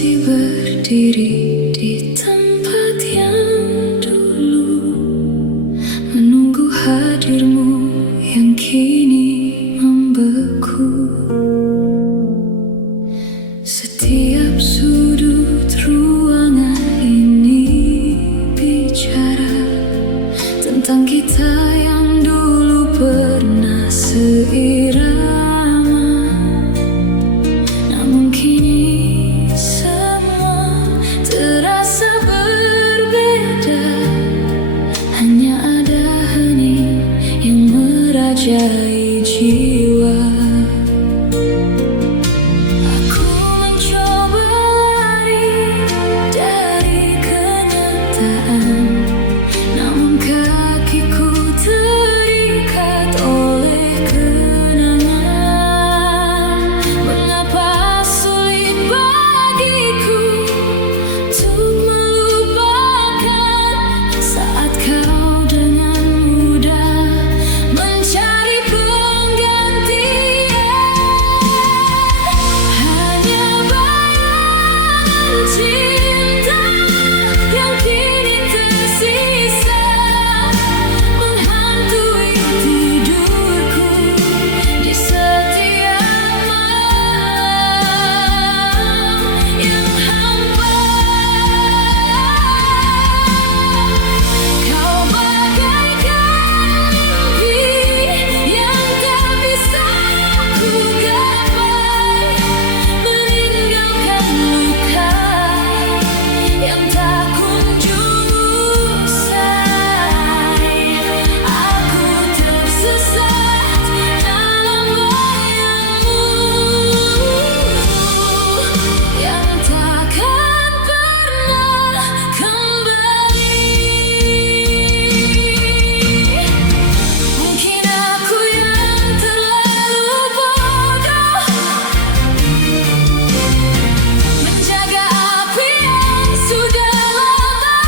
masih berdiri di tempat yang dulu, menunggu hadirmu yang kini membeku. Setiap sudut ruangan ini bicara tentang kita yang dulu pernah seirama. Namun kini semua terasa berbeda, hanya ada hening yang merajai jiwa. Aku mencoba lari dari kenyataan, namun kakiku terikat oleh kenangan. Mengapa sulit bagiku untuk melupakan saat kau dengan mudah mencari penggantian. Hanya bayangan cinta yang kini tersisa menghantui tidurku di setiap malam yang hampa. Kau bagaikan mimpi yang tak bisa ku gapai, meninggalkan luka yang tak kunjung usai. Aku tersesat dalam bayangmu yang takkan pernah kembali. Mungkin aku yang terlalu bodoh menjaga api yang sudah lama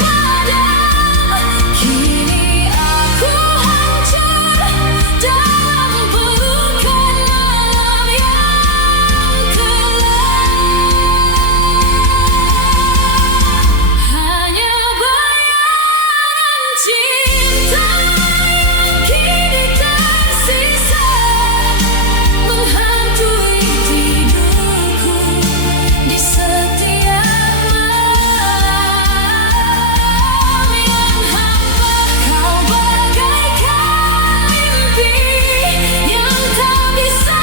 padam. Kini aku hancur dalam pelukan malam yang kelam. Hanya bayangan cinta yang kini tersisa menghantui tidurku di setiap malam yang hampa. Kau bagaikan mimpi yang tak bisa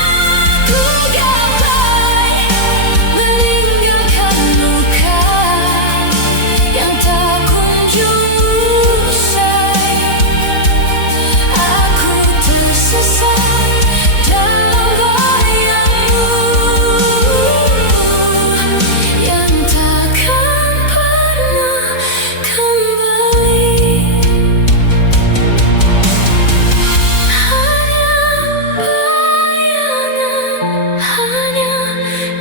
ku gapai, meninggalkan luka yang tak kunjung usai. Aku tersesat dalam bayangmu yang takkan pernah kembali. Hanya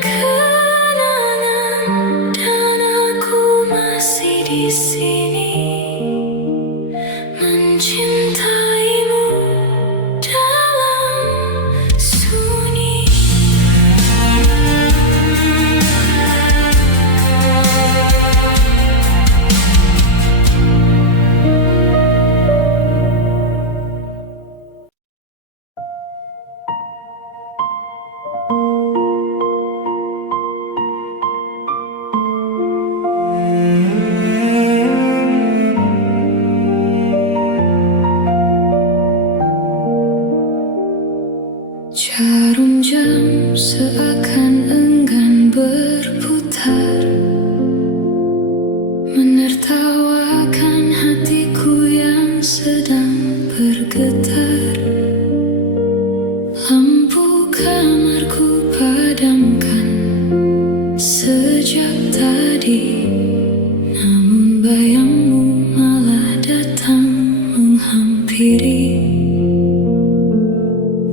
kenangan, dan aku masih di sini mencintaimu dalam sunyi. Jarum jam seakan enggan berputar, menertawakan hatiku yang sedang bergetar. Lampu kamarku padamkan sejak tadi, namun bayangmu malah datang menghampiri.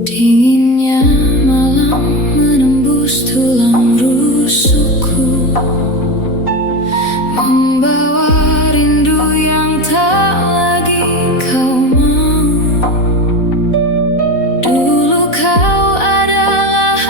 Dinginnya malam menembus tulang rusukku, membawa rindu yang tak lagi kau mau. Dulu kau adalah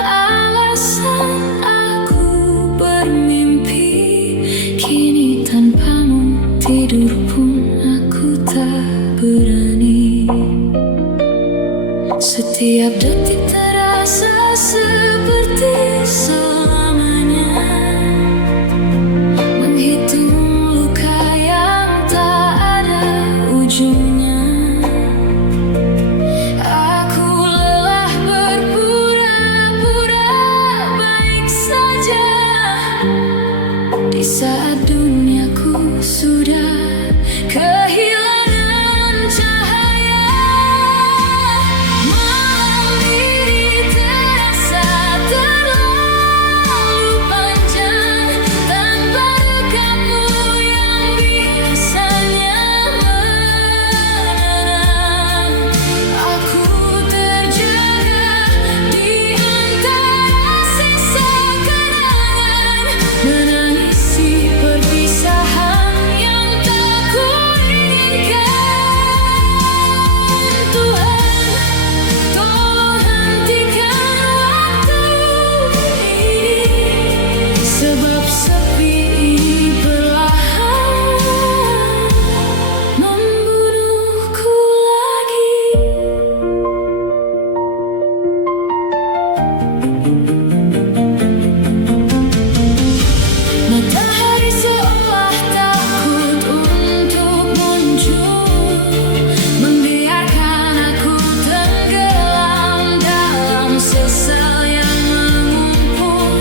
sel yang mengumpul.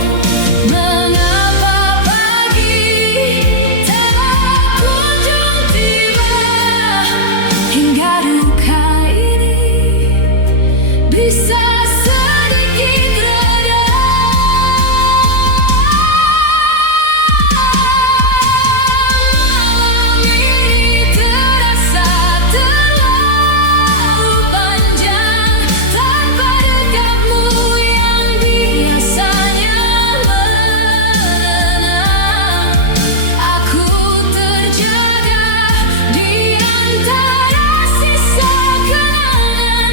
Mengapa pagi tak kunjung tiba, hingga duka ini bisa sedikit reda. Malam ini terasa terlalu panjang tanpa dekapmu yang biasanya menenang. Aku terjaga di antara sisa kenangan,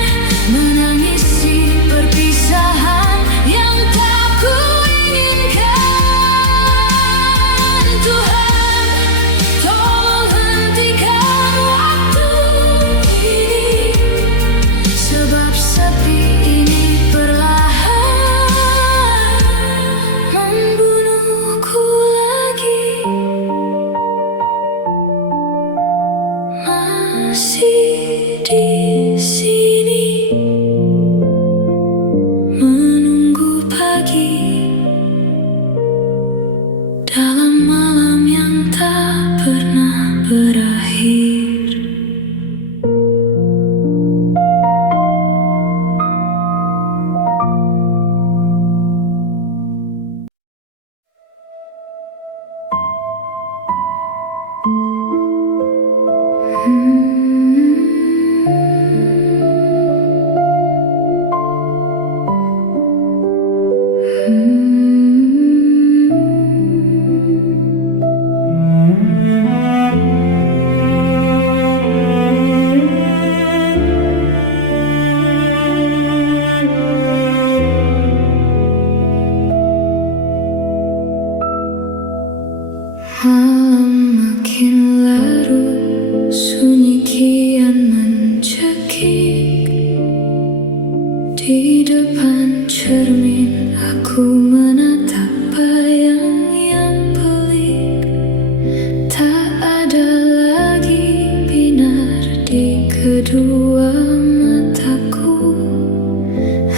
menangisi perpisahan yang tak kuinginkan. Tuhan, tolong hentikan waktu ini, sebab sepi ini perlahan membunuhku lagi. Masih di sini menunggu pagi, dalam malam yang tak pernah berakhir. Malam makin larut, sunyi kian mencekik. Di depan cermin aku menatap bayang yang pelik. Tak ada lagi binar di kedua mataku,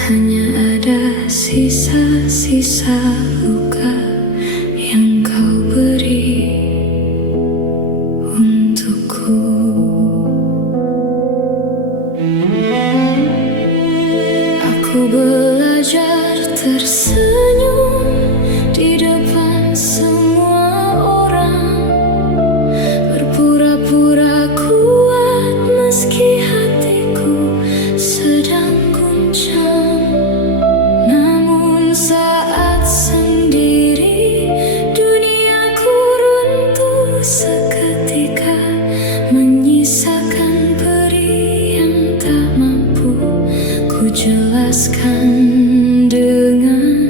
hanya ada sisa-sisa luka yang kau beri untukku. Aku belajar tersenyum di depan semua orang, berpura-pura kuat meski hatiku sedang guncang. Namun saat sendiri duniaku runtuh seketika, menyisakan perih yang tak mampu ku jelaskan dengan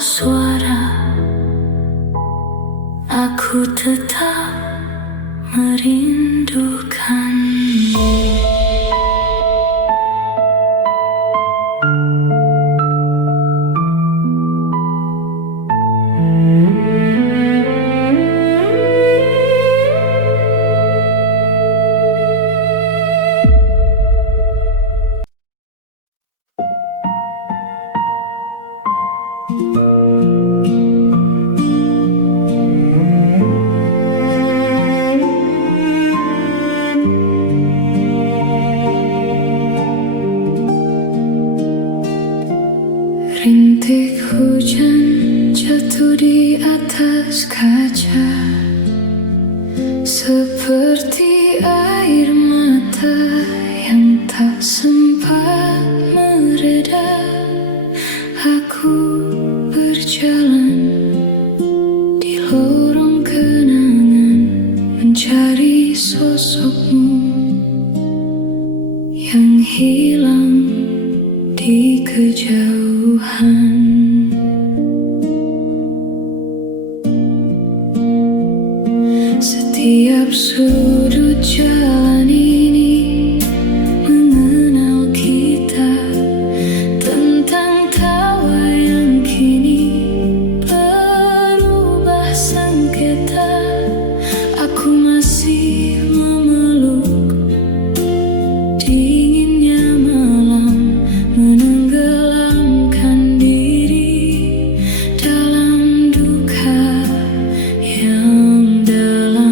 suara, aku tetap merindukanmu. Rintik hujan jatuh di atas kaca, seperti air mata yang tak sempat mereda. Aku berjalan di lorong kenangan, mencari sosokmu yang hilang di kejauhan. Setiap sudut jalan ini mengenal kita, tentang tawa yang kini berubah sengketa. Aku masih memeluk dinginnya malam, menenggelamkan diri dalam duka yang dalam.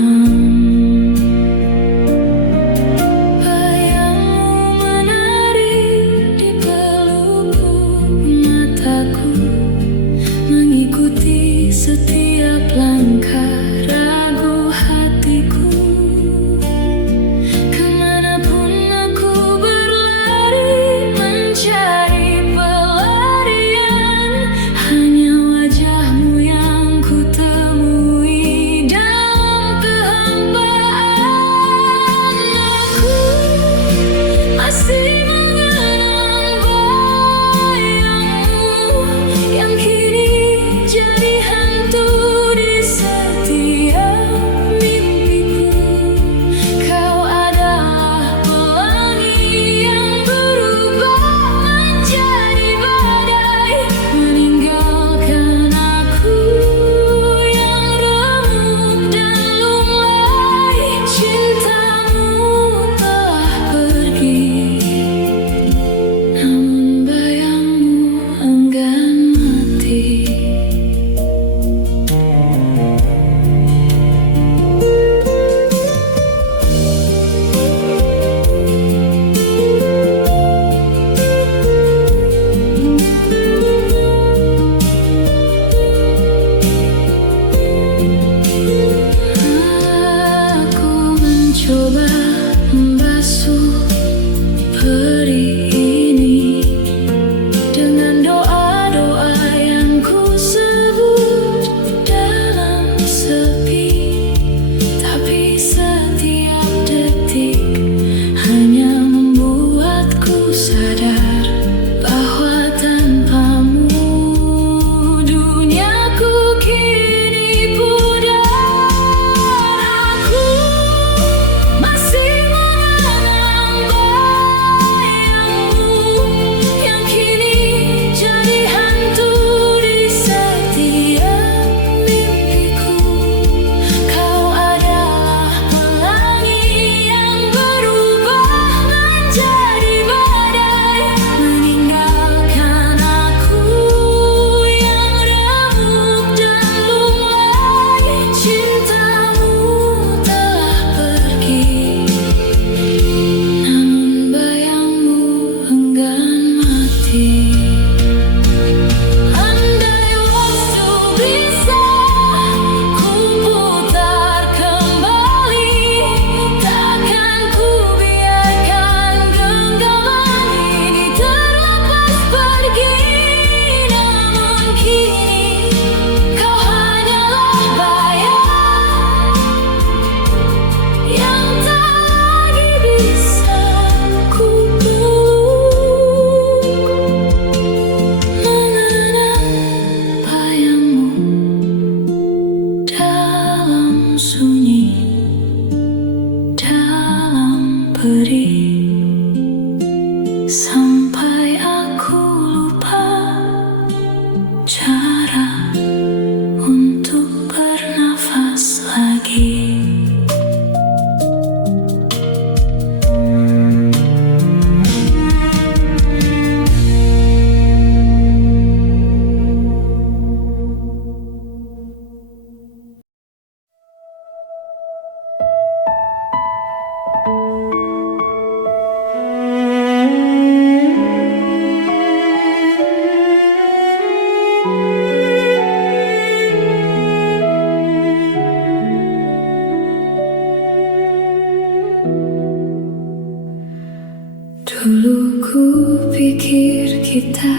kita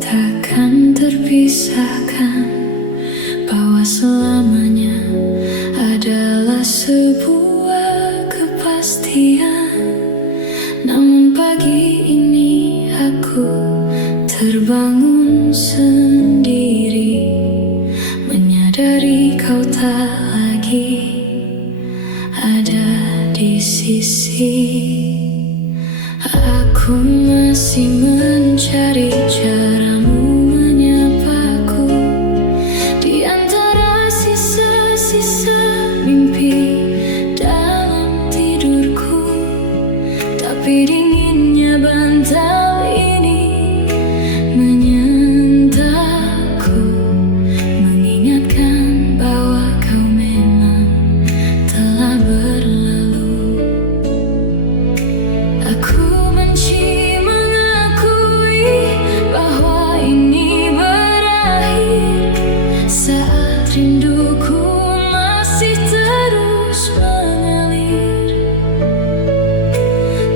takkan terpisahkan, bahwa selamanya adalah sebuah kepastian. Namun pagi ini aku terbangun sendiri, menyadari kau tak lagi ada di sisi. Aku masih mencari caramu menyapaku di antara sisa-sisa mimpi dalam tidurku. Tapi dinginnya bantal ini menyentakku, mengingatkan bahwa kau memang telah berlalu. Aku benci mengakui bahwa ini berakhir, saat rinduku masih terus mengalir.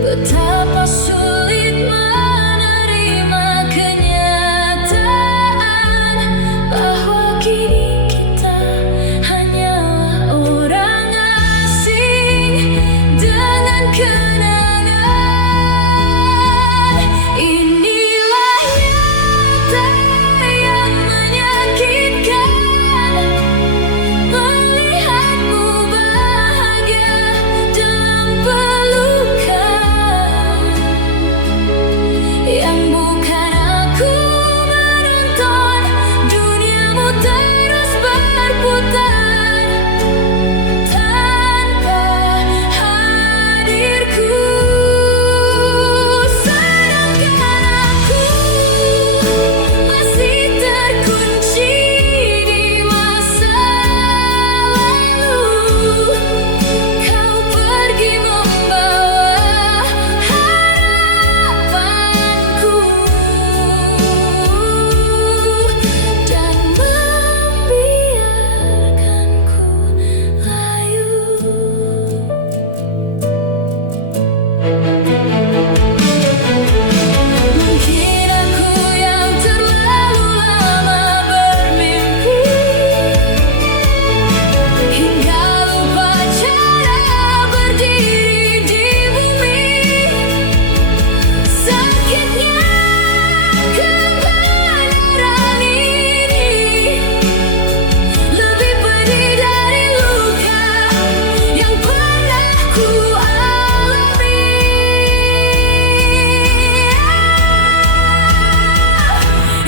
Betapa sulit menerima kenyataan bahwa kini kita hanyalah orang asing dengan kenangan. Inilah nyata yang menyakitkan, melihatmu bahagia dalam pelukan yang bukan aku menonton. Duniamu terus berputar tanpa hadirku, sedangkan aku masih terkunci di masa lalu. Kau pergi membawa harapanku dan membiarkanku layu. Mungkin aku yang terlalu lama bermimpi, hingga lupa cara berdiri di bumi. Sakitnya kebenaran ini lebih pedih dari luka yang pernah ku alami.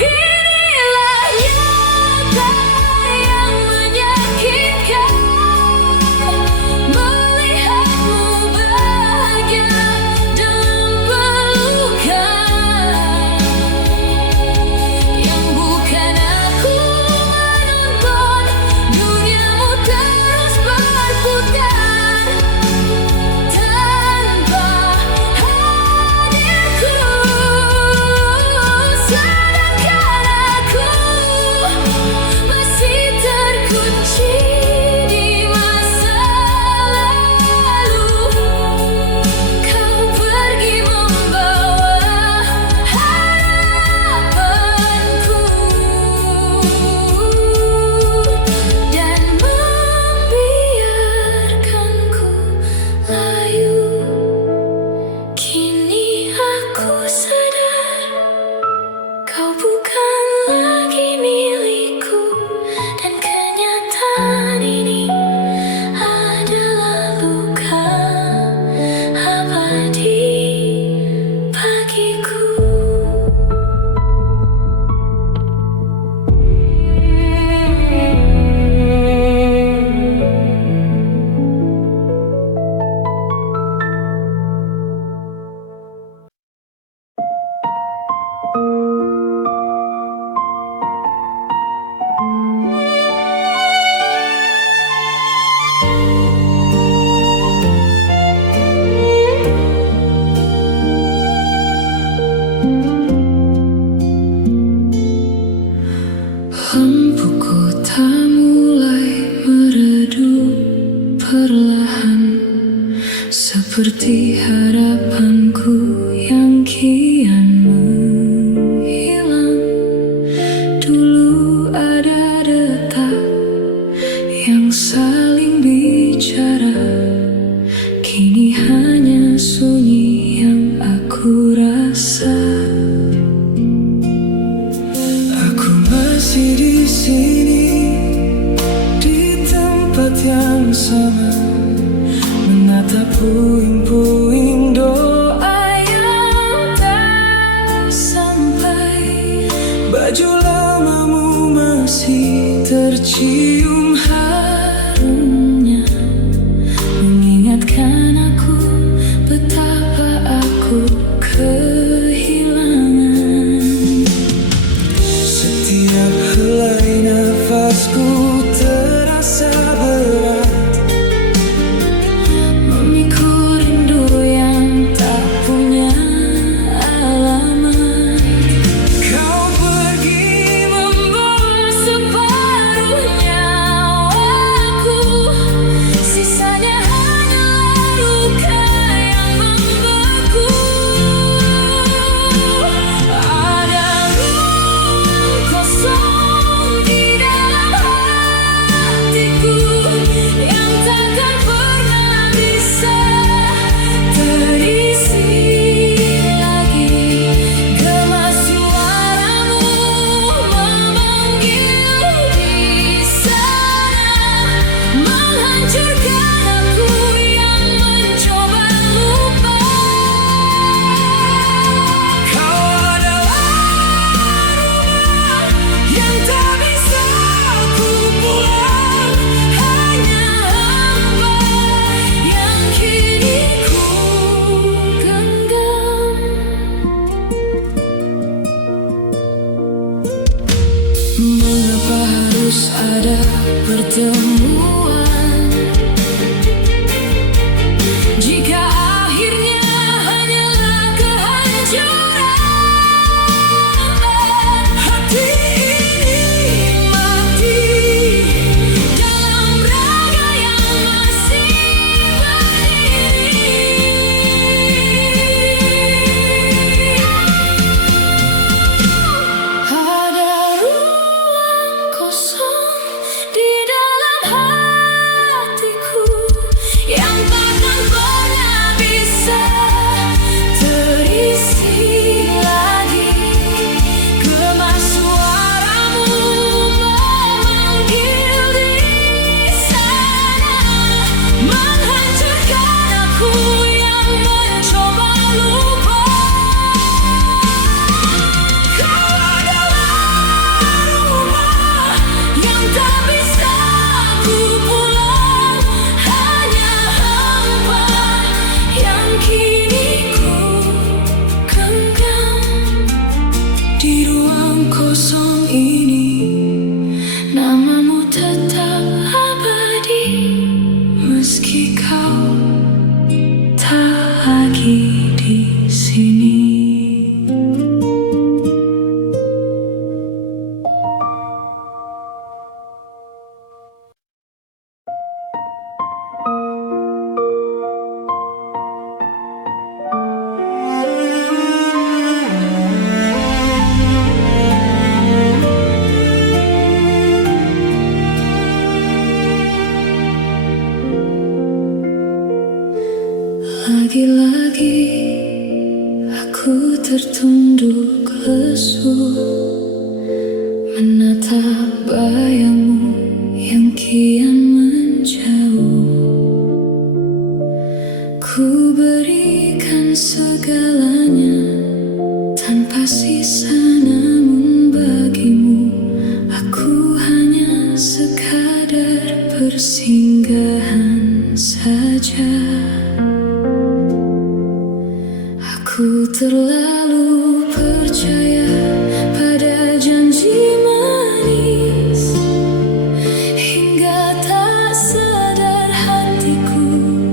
Inilah nyata yang menyakitkan, melihatmu bahagia dalam pelukan yang bukan aku menonton. Duniamu terus berputar tanpa hadirku, sedangkan aku masih terkunci di masa lalu. Kau pergi membawa harapanku dan membiarkanku layu. Kini aku sadar kau bukan lagi milikku, dan kenyataan ini adalah luka abadi bagiku. Lampu kota mulai meredup perlahan, seperti harapanku yang kian puing-puing doa yang tak sampai. Baju lamamu masih tercium harumnya, mengingatkan aku betapa aku kehilangan. Setiap helai nafasku terasa berat, memikul rindu yang tak punya alamat. Kau pergi membawa separuh nyawaku, sisanya hanyalah luka yang membeku. Ada ruang kosong di dalam hatiku yang takkan pernah bisa terisi lagi. Gemas suaramu memanggil di sana, menghancurkan aku yang mencoba lupa. Kau adalah rumah yang tak bisa ku pulang, hanya hamba yang kini ku genggam. Mengapa harus ada pertemuan jika akhirnya hanyalah kehancuran? Hati ini mati dalam raga yang masih berdiri. Ada ruang kosong di dalam hatiku yang takkan pernah bisa terisi lagi. Gemas suaramu memanggil di sana, menghancurkan aku yang mencoba lupa. Kau adalah rumah yang tak bisa ku pulang, hanya hamba yang kini ku genggam. Di ruang kosong ini, namamu tetap abadi, meski kau tak lagi di sini. Lagi-lagi aku tertunduk lesu, menatap bayangmu yang kian menjauh. Ku berikan segalanya tanpa sisa, namun bagimu aku hanya sekadar persinggahan saja. Aku terlalu percaya pada janji manis, hingga tak sadar hatiku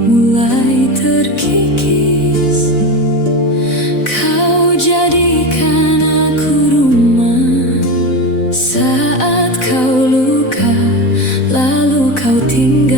mulai terkikis. Kau jadikan aku rumah saat kau luka, lalu kau tinggal.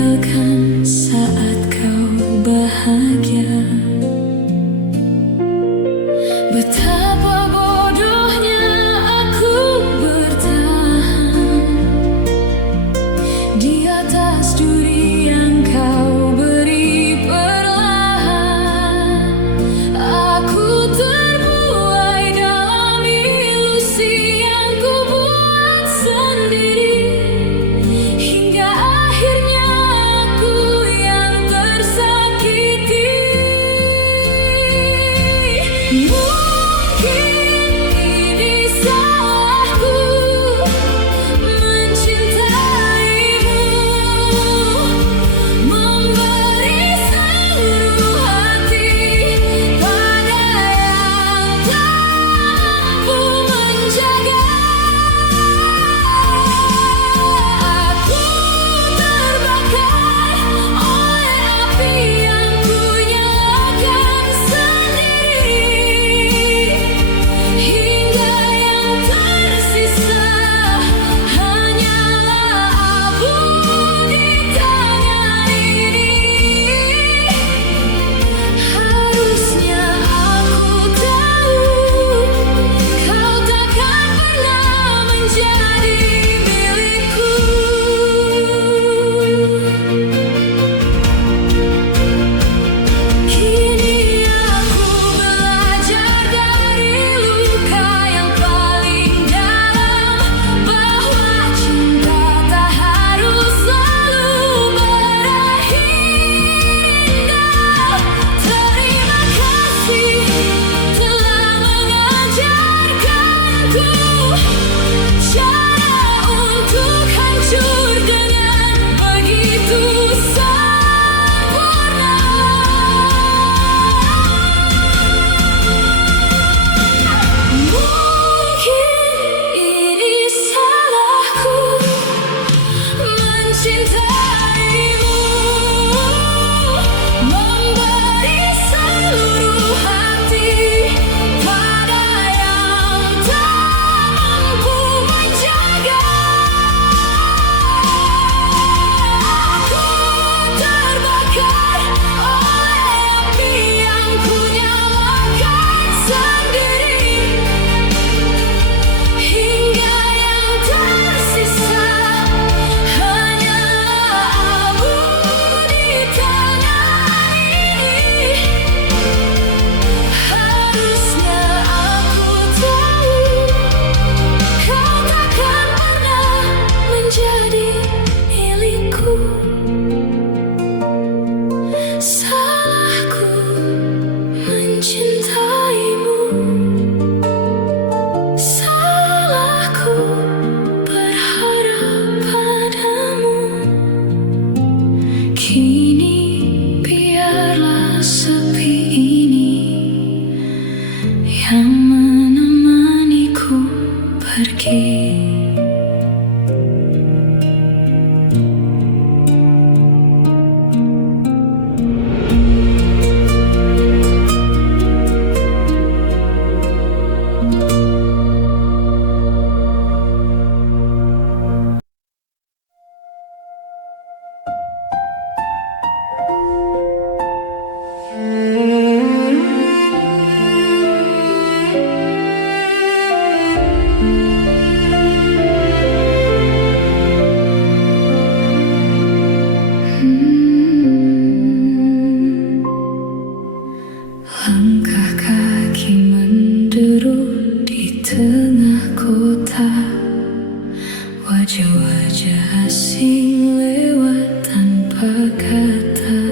wajah-wajah asing lewat tanpa kata.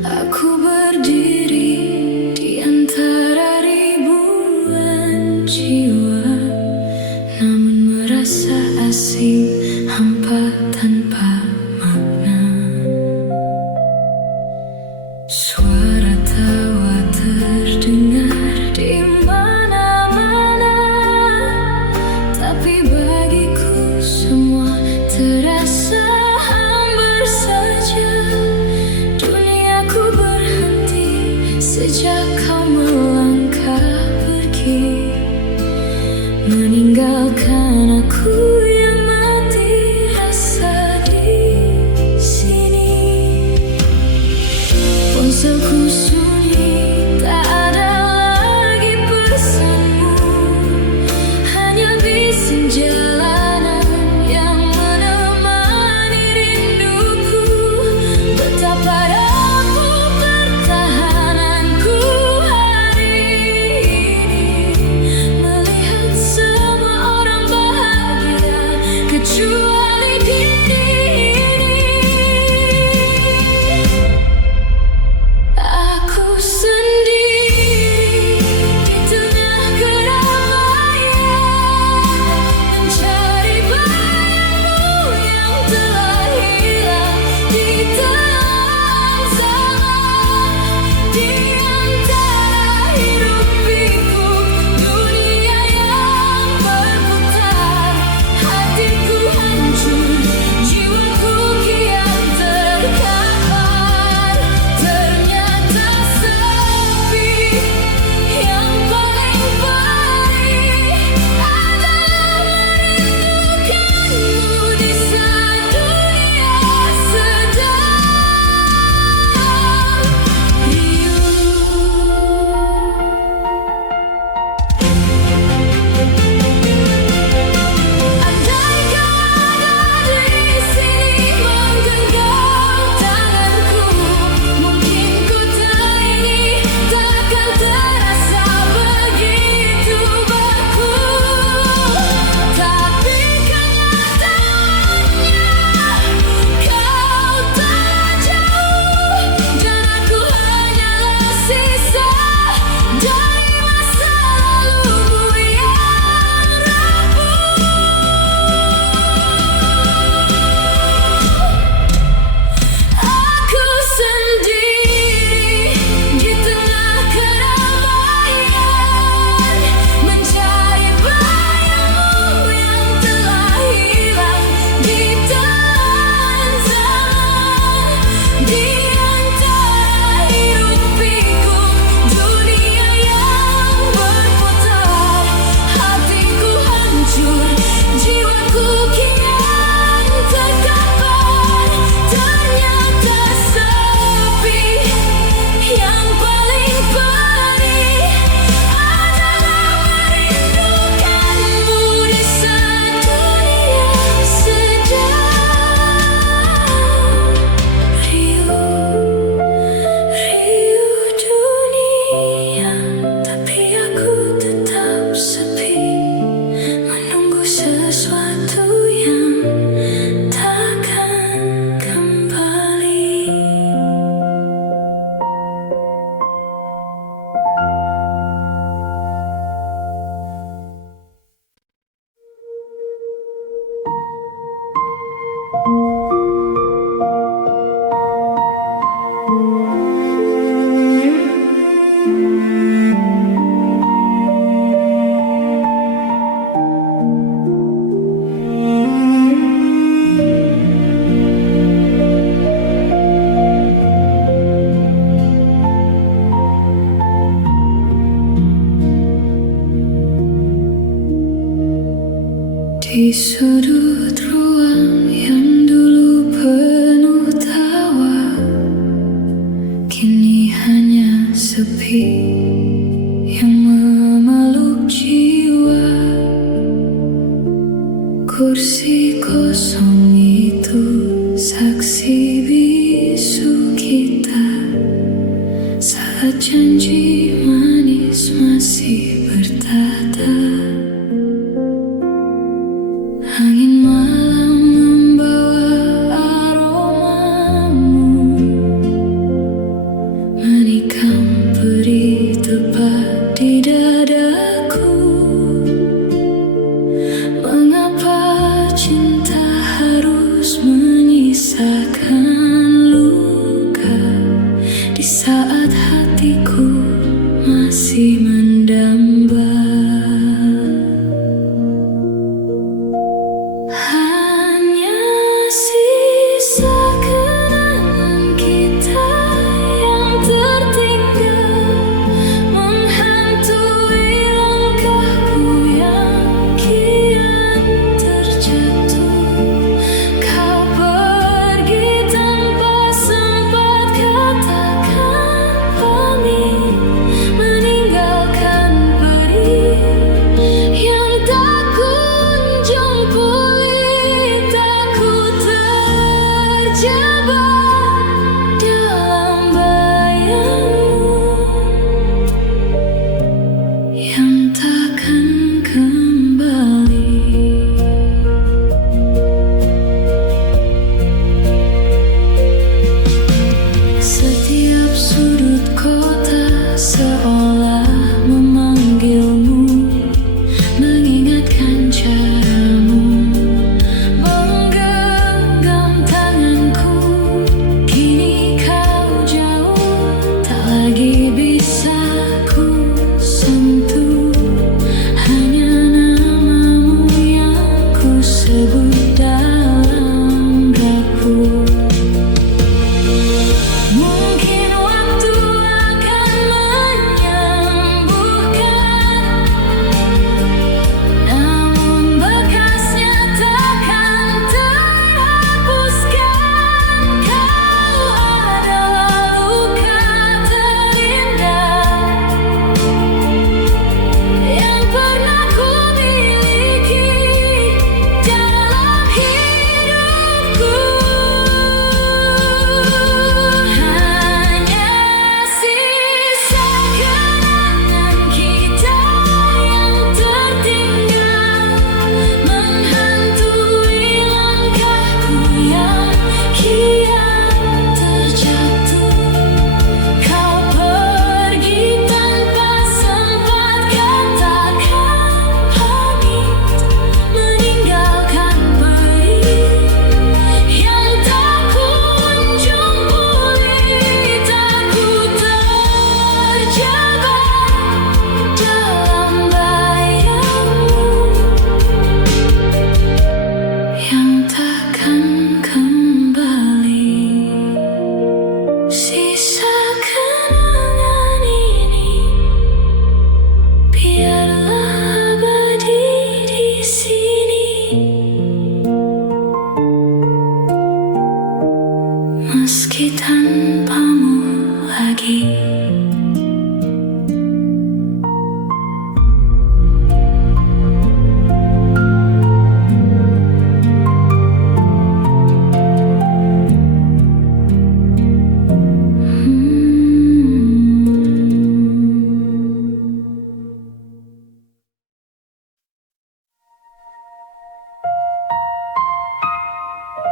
Aku berdiri di antara ribuan jiwa, namun merasa asing, hampa tanpa makna. Suara tawa terdengar di mana-mana, tapi bagiku semua terasa hambar saja. Duniaku berhenti sejak kau melangkah pergi, meninggalkan aku yang mati rasa di sini. Ponselku sunyi, tak ada lagi pesanmu, hanya bising jalanan yang menemani rinduku. Betapa rapuh pertahananku hari ini, melihat semua orang bahagia kecuali diri ini. Aku sendiri di tengah keramaian, mencari bayangmu yang telah hilang di telan zaman. Di antara hiruk pikuk dunia yang berputar, hatiku hancur, jiwaku kian terkapar. Ternyata sepi, yang paling perih adalah merindukanmu di saat dunia sedang riuh. Andai kau ada di sini menggenggam tanganku, mungkin ku tak ini takkan terasa begitu baku. Tapi kenyataannya kau tak jauh, dan aku hanyalah sisa dari masa lalumu yang rapuh. Aku sendiri di tengah keramaian, mencari bayangmu yang telah hilang di telan zaman. Di antara hiruk pikuk dunia yang berputar, hatiku hancur, jiwaku kian terkapar. Ternyata sepi, yang paling perih adalah merindukanmu di saat dunia sedang riuh. Riuh dunia, tapi aku tetap sepi, menunggu sesuatu yang takkan kembali. Di sudut ruang yang dulu penuh tawa, kini hanya sepi yang memeluk jiwa. Kursi kosong itu saksi bisu kita saat janji manis masih bertata.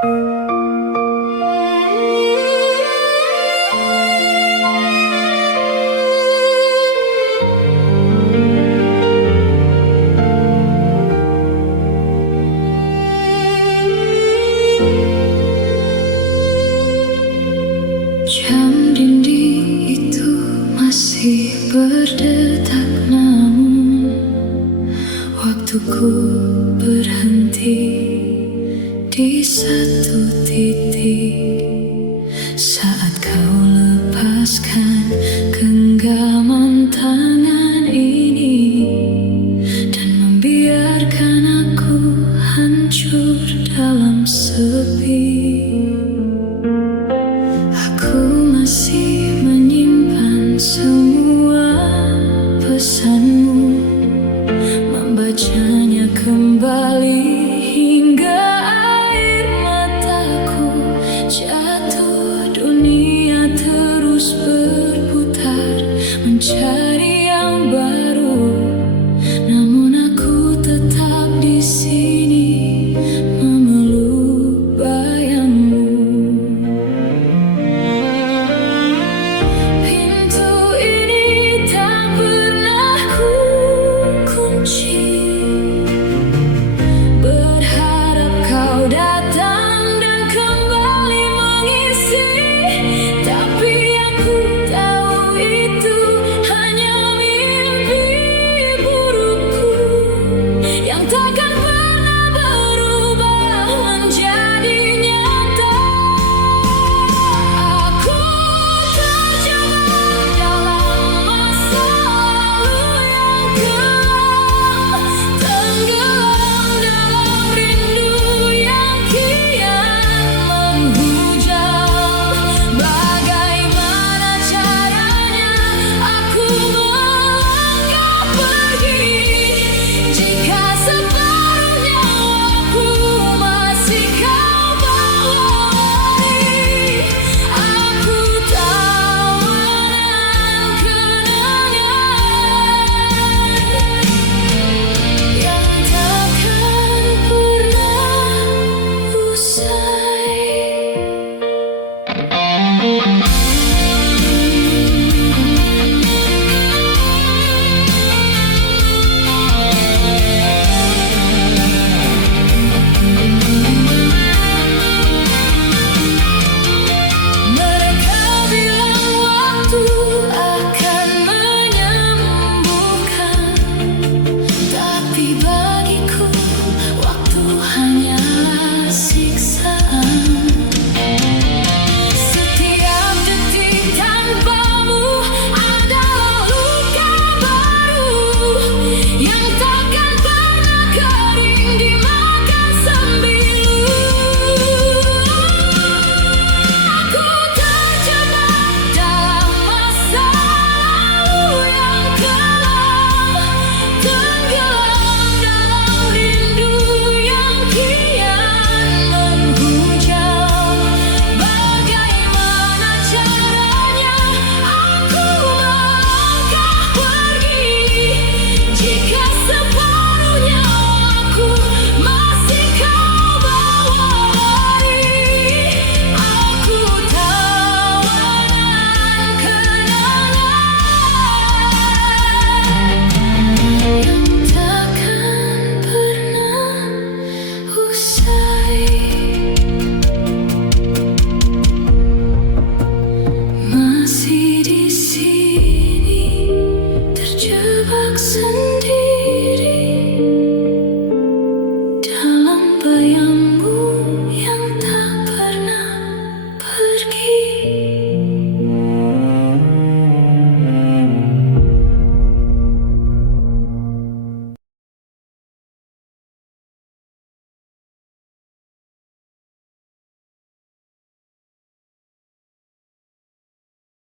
Jam dinding itu masih berdetak, namun waktuku berhenti di satu titik saat kau lepaskan genggaman tangan ini dan membiarkan aku hancur dalam sepi. Masih menyimpan semua pesanmu, membacanya kembali hingga air mataku jatuh. Dunia terus berputar mencari yang baru, namun aku tetap di sini memeluk bayangmu. Berharap kau datang dan kembali mengisi, tapi aku tahu itu hanya mimpi burukku yang takkan pernah berubah menjadi nyata. Aku terjebak dalam masa lalu yang kelam, tenggelam dalam rindu yang kian menghujam. Bagaimana caranya aku melangkah pergi jika separuh nyawaku masih kau bawai? Aku tawanan kenangan yang takkan pernah usai. Mereka bilang waktu akan menyembuhkan, tapi bagiku waktu hanyalah siksaan. Setiap detik tanpamu adalah luka baru yang takkan pernah kering dimakan sembilu. Aku terjebak dalam masa lalu yang kelam, tenggelam dalam rindu yang kian menghujam. Bagaimana caranya aku melangkah pergi jika separuh nyawaku masih kau bawai? Aku tawanan kenangan yang takkan pernah usai. Masih di sini terjebak sendiri.